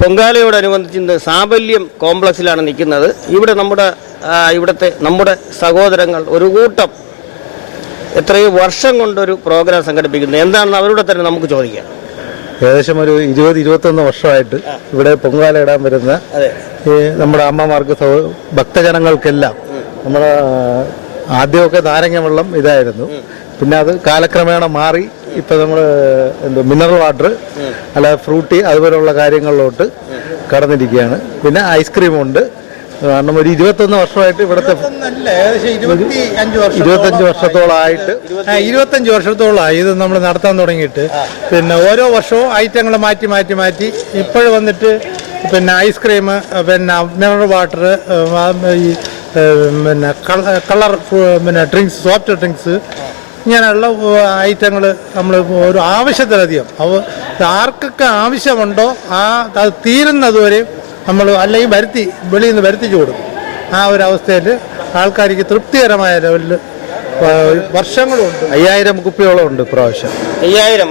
പൊങ്കാലയോടനുബന്ധിച്ച് സാഫല്യം കോംപ്ലക്സിലാണ് നിൽക്കുന്നത്. ഇവിടെ നമ്മുടെ സഹോദരങ്ങൾ ഒരു കൂട്ടം എത്രയോ വർഷം കൊണ്ടൊരു പ്രോഗ്രാം സംഘടിപ്പിക്കുന്നത്. എന്താണെന്ന് അവരോട് തന്നെ നമുക്ക് ചോദിക്കാം. ഏകദേശം ഒരു 20-21 വർഷമായിട്ട് ഇവിടെ പൊങ്കാല ഇടാൻ വരുന്ന നമ്മുടെ അമ്മമാർക്ക് ഭക്തജനങ്ങൾക്കെല്ലാം നമ്മുടെ ആദ്യമൊക്കെ നാരങ്ങ വെള്ളം ഇതായിരുന്നു. പിന്നെ അത് കാലക്രമേണ മാറി ഇപ്പം നമ്മൾ മിനറൽ വാട്ടർ അല്ലാതെ ഫ്രൂട്ടി അതുപോലെയുള്ള കാര്യങ്ങളിലോട്ട് കടന്നിരിക്കുകയാണ്. പിന്നെ ഐസ്ക്രീമുണ്ട്. കാരണം ഒരു 21 വർഷമായിട്ട് ഇവിടുത്തെ 25 വർഷത്തോളമായി ഇത് നമ്മൾ നടത്താൻ തുടങ്ങിയിട്ട്. പിന്നെ ഓരോ വർഷവും ഐറ്റങ്ങൾ മാറ്റി ഇപ്പോഴും വന്നിട്ട് പിന്നെ ഐസ്ക്രീം, പിന്നെ മിനറൽ വാട്ടർ, ഈ പിന്നെ കളർ പിന്നെ ഡ്രിങ്ക്സ്, സോഫ്റ്റ് ഡ്രിങ്ക്സ്, ഇങ്ങനെയുള്ള ഐറ്റങ്ങൾ നമ്മൾ ഒരു ആവശ്യത്തിലധികം ആർക്കൊക്കെ ആവശ്യമുണ്ടോ അത് തീരുന്നതുവരെയും നമ്മൾ അല്ലെങ്കിൽ വെളിയിൽ നിന്ന് വരുത്തിച്ചു കൊടുക്കും. ആ ഒരു അവസ്ഥയിൽ ആൾക്കാർക്ക് തൃപ്തികരമായ ലെവലിൽ വർഷങ്ങളുണ്ട്. 5000 കുപ്പിയോളം ഉണ്ട് ഇപ്രാവശ്യം.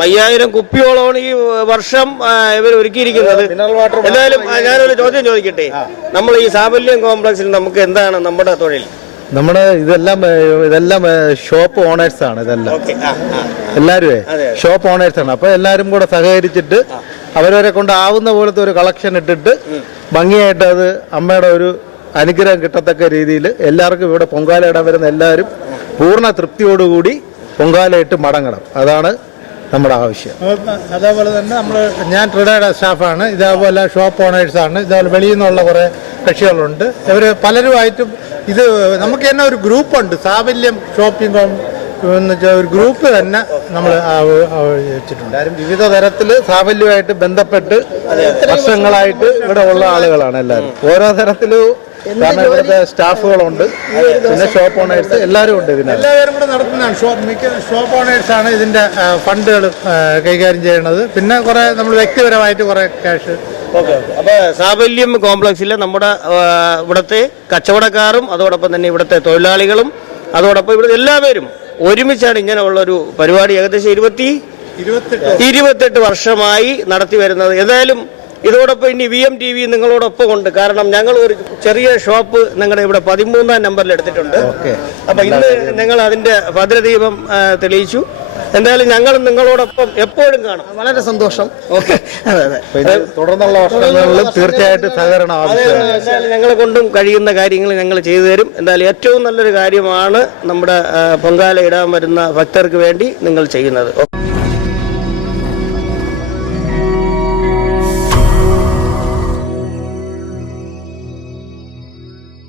5000 കുപ്പിയോളമാണ് ഈ വർഷം ഇവർ ഒരുക്കിയിരിക്കുന്നത്. എന്തായാലും ഞാനൊരു ചോദ്യം ചോദിക്കട്ടെ. നമ്മൾ ഈ സാഫല്യം കോംപ്ലക്സിൽ നമുക്ക് എന്താണ് നമ്മുടെ തൊഴിൽ? നമ്മുടെ ഇതെല്ലാം ഷോപ്പ് ഓണേഴ്സ് ആണ്. എല്ലാവരും ഷോപ്പ് ഓണേഴ്സ് ആണ്. അപ്പൊ എല്ലാവരും കൂടെ സഹകരിച്ചിട്ട് അവരവരെ കൊണ്ട് ആവുന്ന പോലത്തെ ഒരു കളക്ഷൻ ഇട്ടിട്ട് ഭംഗിയായിട്ട് അത് അമ്മയുടെ ഒരു അനുഗ്രഹം കിട്ടത്തക്ക രീതിയിൽ എല്ലാവർക്കും ഇവിടെ പൊങ്കാല ഇടാൻ വരുന്ന എല്ലാവരും പൂർണ്ണ തൃപ്തിയോടുകൂടി പൊങ്കാലയിട്ട് മടങ്ങണം. അതാണ് നമ്മുടെ ആവശ്യം. അതേപോലെ തന്നെ ഞാൻ ട്രിഡയുടെ സ്റ്റാഫാണ്. ഇതേപോലെ ഷോപ്പ് ഓണേഴ്സാണ്. ഇതേപോലെ വെളിയിൽ നിന്നുള്ള കുറേ കക്ഷികളുണ്ട്. ഇവർ പലരുമായിട്ടും ഇത് നമുക്ക് തന്നെ ഒരു ഗ്രൂപ്പുണ്ട്, സാഫല്യം ഷോപ്പിംഗ് ഒരു ഗ്രൂപ്പ് തന്നെ നമ്മൾ വെച്ചിട്ടുണ്ട്. വിവിധ തരത്തിൽ സാഫല്യമായിട്ട് ബന്ധപ്പെട്ട് വർഷങ്ങളായിട്ട് ഇവിടെ ഉള്ള ആളുകളാണ് എല്ലാവരും. ഓരോ തരത്തിലും ഇവിടുത്തെ സ്റ്റാഫുകളുണ്ട്, പിന്നെ ഷോപ്പ് ഓണേഴ്സ് എല്ലാവരും ഉണ്ട്. എല്ലാവരും കൂടെ നടത്തുന്നതാണ്. മിക്ക ഷോപ്പ് ഓണേഴ്സാണ് ഇതിന്റെ ഫണ്ടുകൾ കൈകാര്യം ചെയ്യുന്നത്. പിന്നെ കുറെ നമ്മൾ വ്യക്തിപരമായിട്ട് കുറെ ക്യാഷ്. അപ്പൊ സാഫല്യം കോംപ്ലക്സിലെ നമ്മുടെ ഇവിടുത്തെ കച്ചവടക്കാരും അതോടൊപ്പം തന്നെ ഇവിടുത്തെ തൊഴിലാളികളും അതോടൊപ്പം ഇവിടെ എല്ലാവരും ഒരുമിച്ചാണ് ഇങ്ങനെയുള്ള ഒരു പരിപാടി ഏകദേശം 28 വർഷമായി നടത്തി വരുന്നത്. ഏതായാലും ഇതോടൊപ്പം ഇനി VMTV നിങ്ങളോടൊപ്പം ഉണ്ട്. കാരണം ഞങ്ങൾ ഒരു ചെറിയ ഷോപ്പ് നിങ്ങളുടെ ഇവിടെ 13-ാം നമ്പറിൽ എടുത്തിട്ടുണ്ട്. അപ്പൊ ഇന്ന് ഞങ്ങൾ അതിന്റെ ഭദ്രദീപം തെളിയിച്ചു. എന്തായാലും ഞങ്ങൾ നിങ്ങളോടൊപ്പം എപ്പോഴും കാണും. വളരെ സന്തോഷം. തുടർന്നുള്ള വർഷങ്ങളിൽ തീർച്ചയായിട്ടും സഹകരണം ആവശ്യമാണ്. എന്തായാലും ഞങ്ങളെ കൊണ്ടും കഴിയുന്ന കാര്യങ്ങൾ ഞങ്ങൾ ചെയ്തു തരും. എന്തായാലും ഏറ്റവും നല്ലൊരു കാര്യമാണ് നമ്മുടെ പൊങ്കാല ഇടാൻ വരുന്ന ഭക്തർക്ക് വേണ്ടി നിങ്ങൾ ചെയ്യുന്നത്.